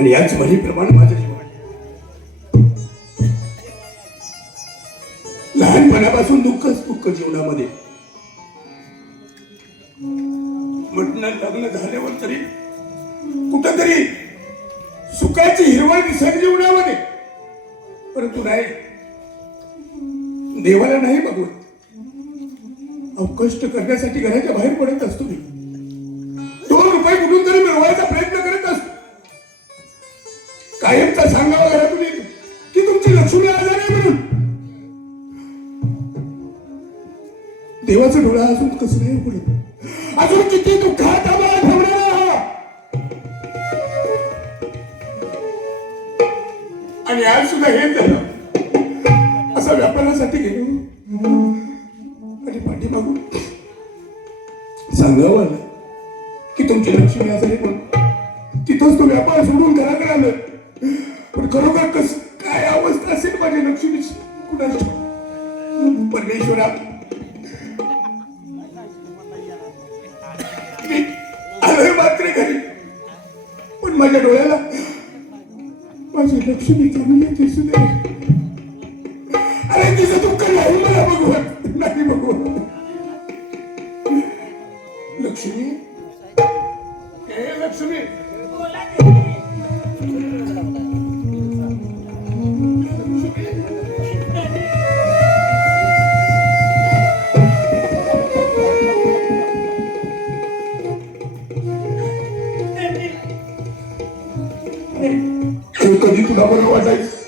आणि याच म्हणीप्रमाणे माझं जीवन लहानपणापासून दुःखच दुःख जीवनामध्ये म्हटलं लग्न झाल्यावर तरी कुठंतरी सुखाची हिरवळ दिसत जीवनामध्ये. परंतु नाही. देवाला नाही बघवत अवकष्ट कष्ट करण्यासाठी घराच्या बाहेर पडत असतो मी. दोन रुपये कुठून तरी मिळवायचा कायमचा सांगावं घरातून की तुमची लक्ष्मी आजारी म्हणून. देवाचं डोळा अजून कसं नाही उघडत अजून किती दुःखात आम्हाला ठेवणार आणि आज सुद्धा हेच झालं. असा व्यापारासाठी गेलो. आणि पाठीमागून सांगावं आलं की तुमची लक्ष्मी आजारी पण तिथंच तो व्यापार सोडून घराकडे आलं खरोखर कस काय अवस्था असेल माझ्या लक्ष्मीची कुणाची? परमेश्वरा. आलोय मात्र घरी. पण माझ्या डोळ्याला माझी लक्ष्मी चांगली दिसू नये हे कधी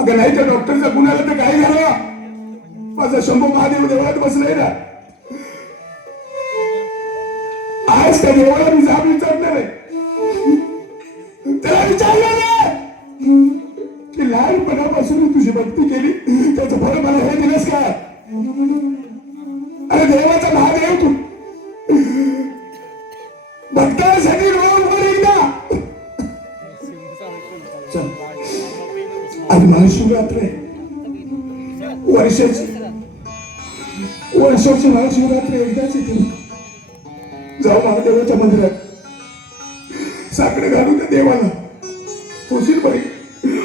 अगं नाही तर डॉक्टरचा गुण आला तर काय झालं माझा शंभू महादेव देवळात बसलाय ना. आज त्या देवळात मी जाब विचारणार आहे. त्याला विचारलं की लहानपणापासून तुझी भक्ती केली त्याचं फळ मला हे दिलंस का? वर्षाची महाशिवरात्र एकदाच येते जाऊ महादेवाच्या मंदिरात. साकडे घालू त्या देवाला. होशील बरी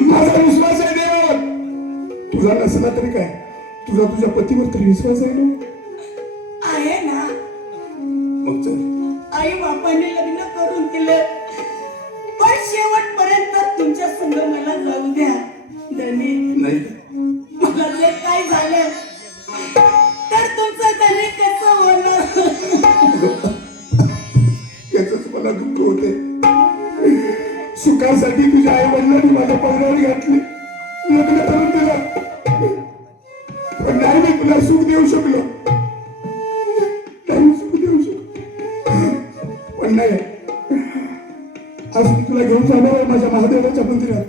माझा विश्वास आहे देवावर. तुझा नसला तरी काय? तुझा तुझ्या पतीवर तरी विश्वास आहे ना? सुखासाठी तुझ्या आई वडिलांनी माझ्या पदरावर घातली. लग्न करून दिलं. पण नाही मी तुला सुख देऊ शकलो. नाही सुख देऊ शकलो. पण नाही. आज मी तुला घेऊन जाणार आहे माझ्या महादेवाच्या मंदिरात.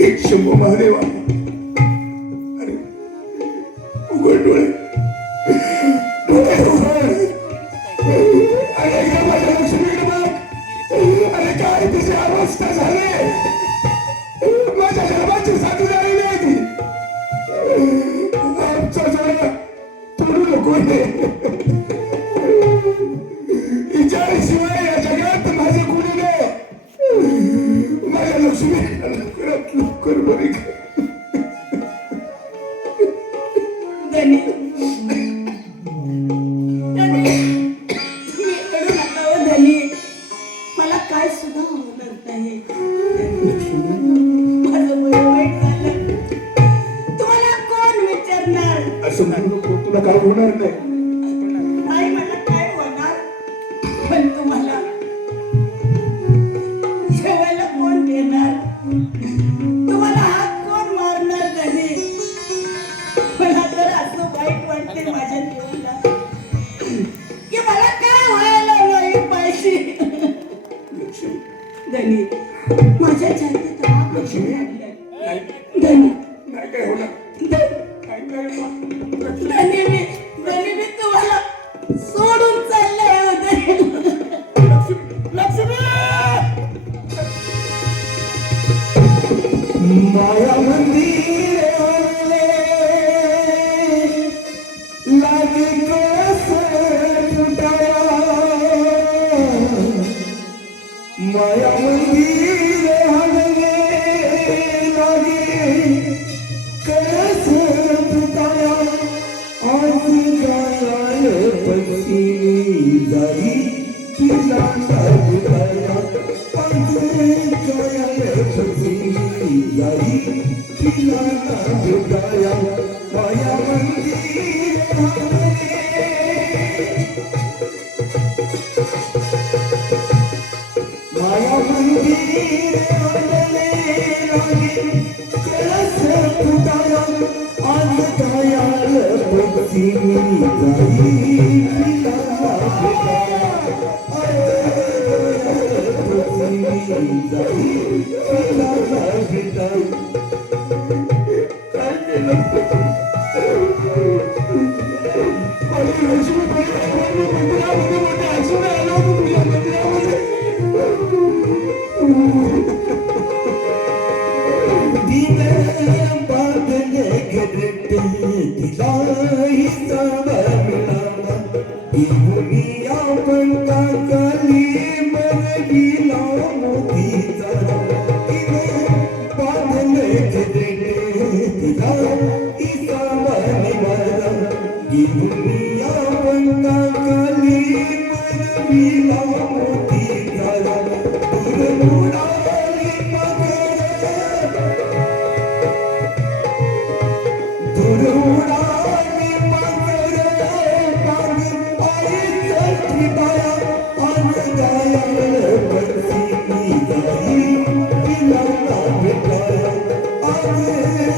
एक शंभू महादेवा अरे की मला काय व्हायला लागलं पाहिजे माझ्या छातीत Thank you.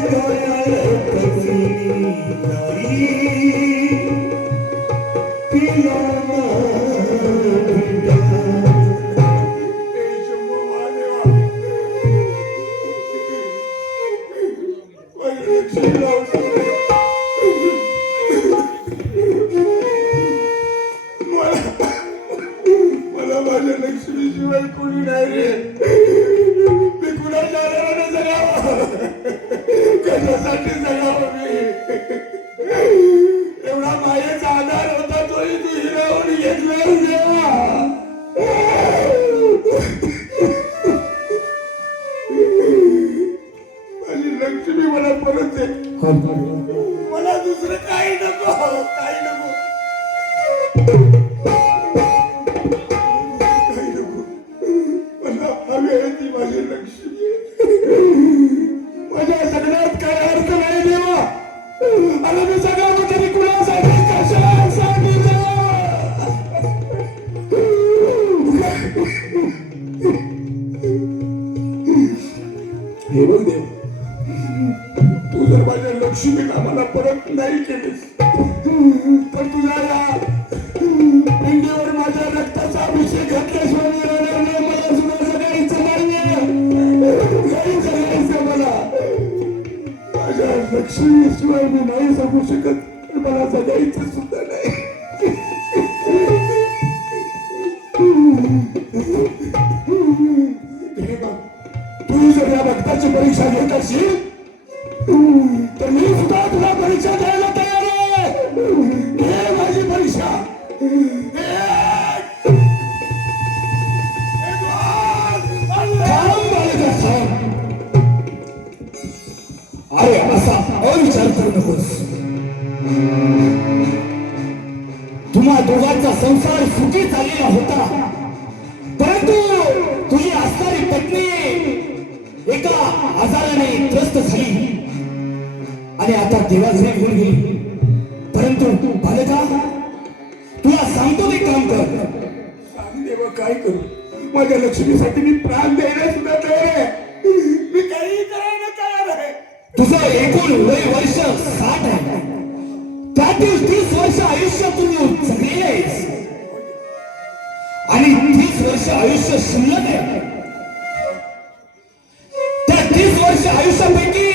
Thank you. हे देव तू जर माझ्या लक्ष्मीला मला परत नाही केलीस तर तुझ्या या पिंडीवर माझ्या रक्ताचा अभिषेक घातल्याशिवाय राहणार मला मी नाही सांगू शकत मला जगायचं माझ्या लक्ष्मीसाठी मी प्राण द्यायला सुद्धा तयार आहे. मी काही करायला तयार आहे. तुझं एकूण वय वर्ष साठ आहे. त्यातील तीस वर्ष आयुष्य तू जगलेलं आहेस. आणि तीस वर्ष आयुष्य शिल्लक आहे. त्या तीस वर्ष आयुष्यापैकी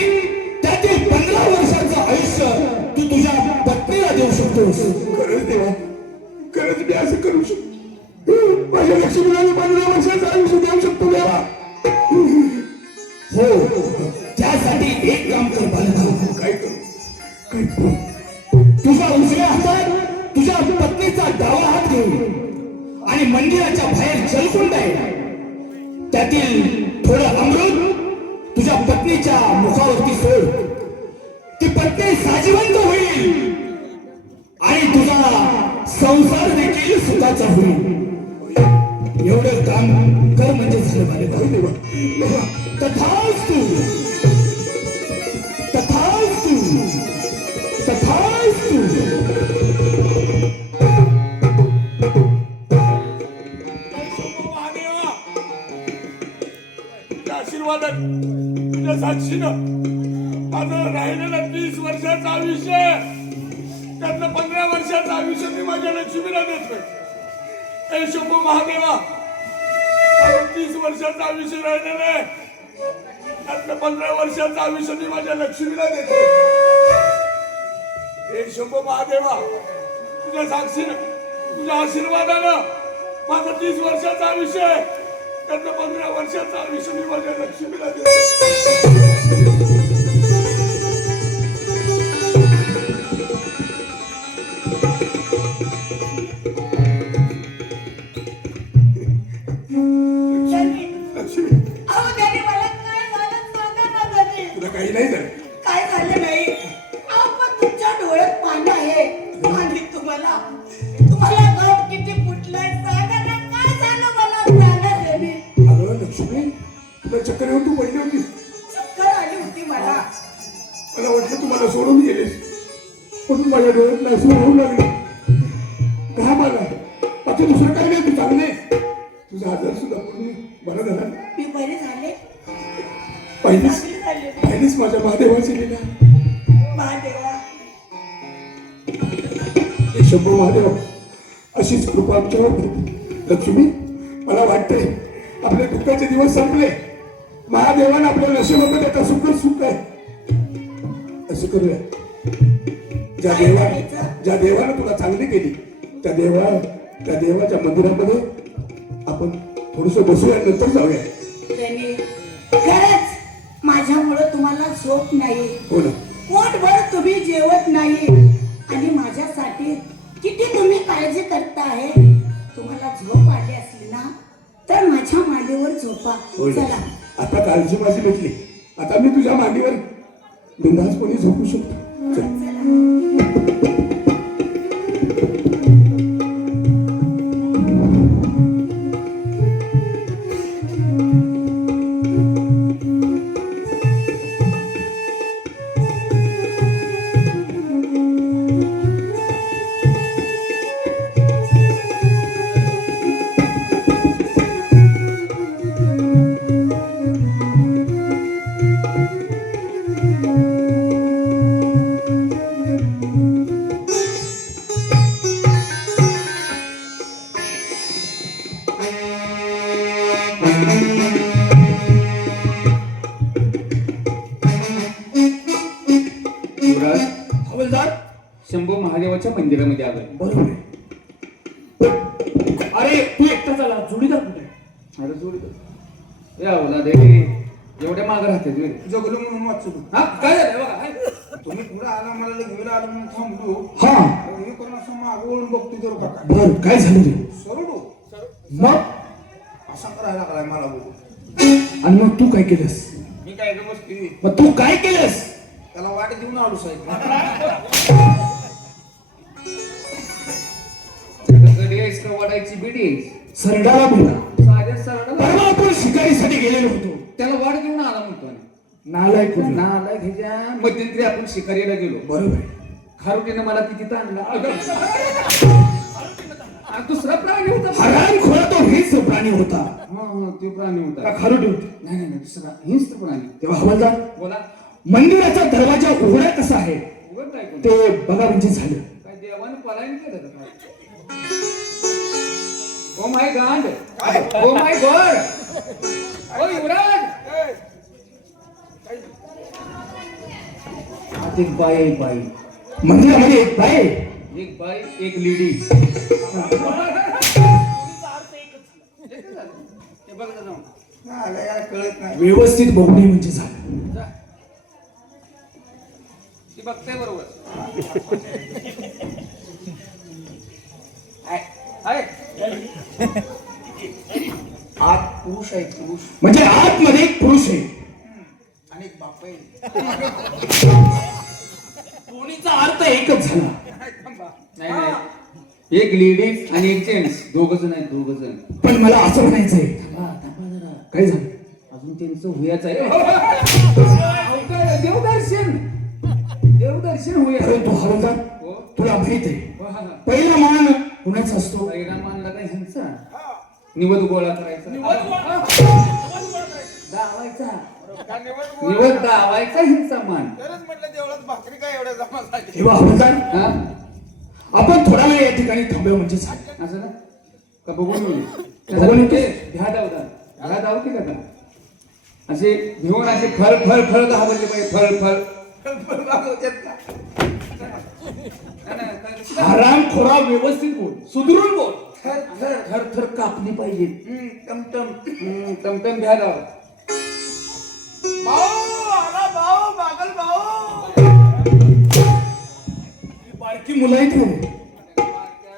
त्यातील पंधरा वर्षाचं आयुष्य तू तुझ्या पत्नीला देऊ शकतोस. खरंच देवा. खरंच मी असं करू शकतो. माझ्या लक्ष्मीला मी पंधरा वर्षाचं आयुष्य देऊ शकतो देवा. हो. त्यासाठी एक काम कर बालका काय करू? काय तुझ्या उजव्या हातात तुझ्या पत्नीचा डावा हात घेऊन आणि मंदिराच्या बाहेर जलकुंड आहे. त्यातील थोडं अमृत तुझ्या पत्नीच्या मुखावरती सोड. ती पत्नी साजीवंत होईल आणि तुझा संसार देखील सुखाचा होईल. एवढं काम कर म्हणजे झालं माझे होय देवा देवा तथास्तु तथास्तु. तथास्तु महादेवा. तुझ्या तुझ्या साक्षीनं माझं राहिलेलं तीस वर्षाचं आयुष्य त्यातलं पंधरा वर्षाचं आयुष्य मी माझ्या लक्ष्मीला देतोय. हे शंभू महादेवा तीस वर्षाचं आयुष्य राहिलेलं आहे. त्यातलं पंधरा वर्षाचं आयुष्य मी माझ्या लक्ष्मीला देते. हे शंभू महादेवा तुझ्या साक्षीनं तुझ्या आशीर्वादानं माझं तीस वर्षाचं आयुष्य आहे. त्यातलं पंधरा वर्षाचं आयुष्य मी माझ्या लक्ष्मीला देते. होऊ लागले. का मला आता दुसरं काय नाही तू चांगले तुझा आजार सुद्धा पूर्ण बरा झाला. मी बरे झाले. झाले. पाहिलीस माझ्या महादेवाची लीला. महादेवा. शंभू महादेव अशीच कृपा आमच्यावर. लक्ष्मी मला वाटतंय आपले दुःखाचे दिवस संपले. महादेवानं आपल्या नशिबामध्ये आता सुख सुख आहे. असं करूया. ज्या देवा ज्या देवानं तुला चांगली केली त्या देवा त्या देवाच्या मंदिरामध्ये आपण थोडस बसूया नंतर जाऊया. खरंच माझ्यामुळं तुम्हाला झोप नाही. हो ना. पोटभर तुम्ही जेवत नाही. आणि माझ्यासाठी किती तुम्ही काळजी करता आहे तुम्हाला झोप आली असली ना तर माझ्या मांडीवर झोपा. हो. चला. आता काळजी माझी भेटली. आता मी तुझ्या मांडीवर बिंदासपणे झोपू शकतो. या ओला एवढ्या मागं राहते जगलो म्हणून वाचलो हा? काय झालं? बघा हाय. तुम्ही पुढे आला मला घेऊन आलो म्हणून थांबलो. हा. अहो, हे असं मागं वळून बघतो तर का काय बर काय झालं रे? सरडो मग? असा करायला लागलाय मला बघून आणि मग तू काय केलंस? मी काय नमस्ते मग तू काय केलंस? त्याला वाट देऊन आलो साहेब. आहेस का? वाढायची बिडी आहेस? सरडाला बोला. परवा आपण शिकारीसाठी गेलेलो होतो. त्याला वाढ घेऊन आला म्हणतो. नालायक कुठला? ना आला ह्याच्या मध्यंतरी आपण शिकारीला गेलो. बरोबर. खारुटीनं मला किती ताणला आ, दुसरा प्राणी होता. हराम खोरा तो हेच प्राणी होता. हा, हा, तो प्राणी होता. का खारुटी होती? नाही नाही नाही, दुसरा हिंस्त्र प्राणी. तेव्हा हवालदार? बोला. मंदिराचा दरवाजा उघडा कसा आहे? काय कोण? ते बघा म्हणजे झालं. काय देवाने पलायन केलं का? काय oh my God oh my God ओ युवराज आत एक बाई एक बाई. मंदिरामध्ये एक बाई. एक बाई. एक लेडी. कळत नाही व्यवस्थित बघणे म्हणजे झालं. ती बघते बरोबर. आहे आत पुरुष आहे पुरुष. म्हणजे आतमध्ये एक पुरुष आहे. आणि एक बाप आहे. दोन्हीचा अर्थ एकच झाला. नाही नाही. एक लेडीज आणि एक जेंट्स. दोघ जण आहेत दोघ जण. पण मला असं म्हणायचंय. काय झालं? अजून त्यांचं हुयाच आहे. देवदर्शन. देवदर्शन हुया परंतु हवालदार हो तुला माहीत आहे. हो, हा, हा. पहिला मान कुणाचा असतो? पहिला ह्यांचा निवद गोळा करायचा. दावायचा. निवद दावायचा ह्यांचा मान. तरच म्हटलं तेवढंच भाकरी काय एवढ्या हा आपण थोडा वेळ या ठिकाणी थांबूया म्हणजे झालं. असं ना? का बघून बघून येऊ. भ्या धावता भ्या धावते का का असे घेऊन असे फळ फळ फळ घाबरले पाहिजे फळ फळ. आराम खोरा व्यवस्थित बोल. सुधरून बोल. थर थर थर थर कापली पाहिजे. हम्म, टमटम. हम्म, टमटम भ्या धाव भाऊ आला भाऊ बागल भाऊ. बारकी मुलं आहेत रे.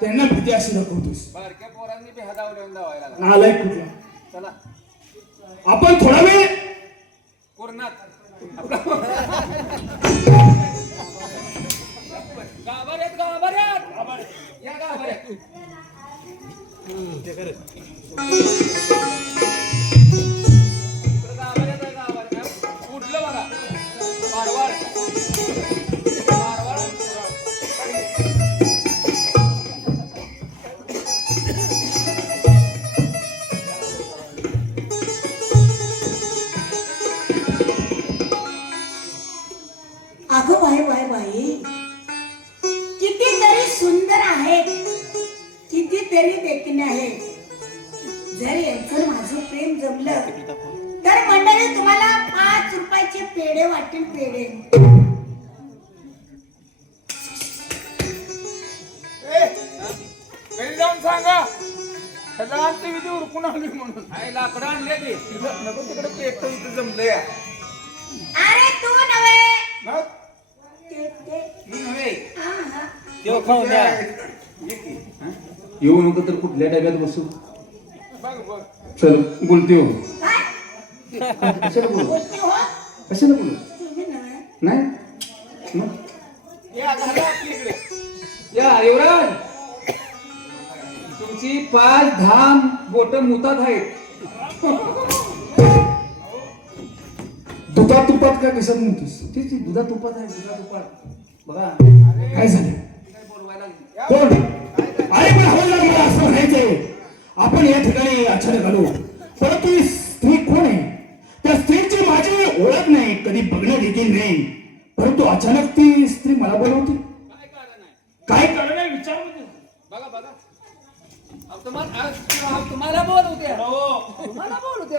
त्यांना भीती अशी दाखवतोस. बारक्या पोरांनी भ्या धावल्यावर धावायला लागला. नालायक कुठला? चला. आपण थोडा वेळ पूर्णात गाभाऱ्यात. गाभाऱ्यात. या गाभाऱ्यात. うん、でかる。पेढे वाटेल पेढे. घरी जाऊन सांगा. त्याला आमची विधी उरकून आली म्हणून. आहे लाकडं आणले ते. तिथं नको तिकडे पेट इथं जमलंय. अरे तू नव्हे. मग? ते ते मी नव्हे. हा हा. देव खाऊन द्या. येऊ नको तर कुठल्या डब्यात बसू? बघ बघ. चल बोलते हो. काय? कशाला बोलू. बोलते हो? कशाला बोलू? नाही? मग? या युवराज! तुमची पाच धाम बोट मुतात आहेत. दुधा तुपात काय कशात म्हणतोस तेच ती दुधा तुपात आहे दुधा तुपात. बघा. काय झालं? कोण? अरे पण हवं लागलं असं म्हणायचंय आपण या ठिकाणी अचानक आलो परंतु स्त्री कोण आहे? त्या स्त्री माझी ओळख नाही कधी बघणं देखील नाही. परंतु अचानक ती स्त्री मला बोलवते. काय कारण आहे? काय कारण आहे विचार बघा बघा. अहो, तुम्हाला बोलवते. तुम्हाला बोलवते.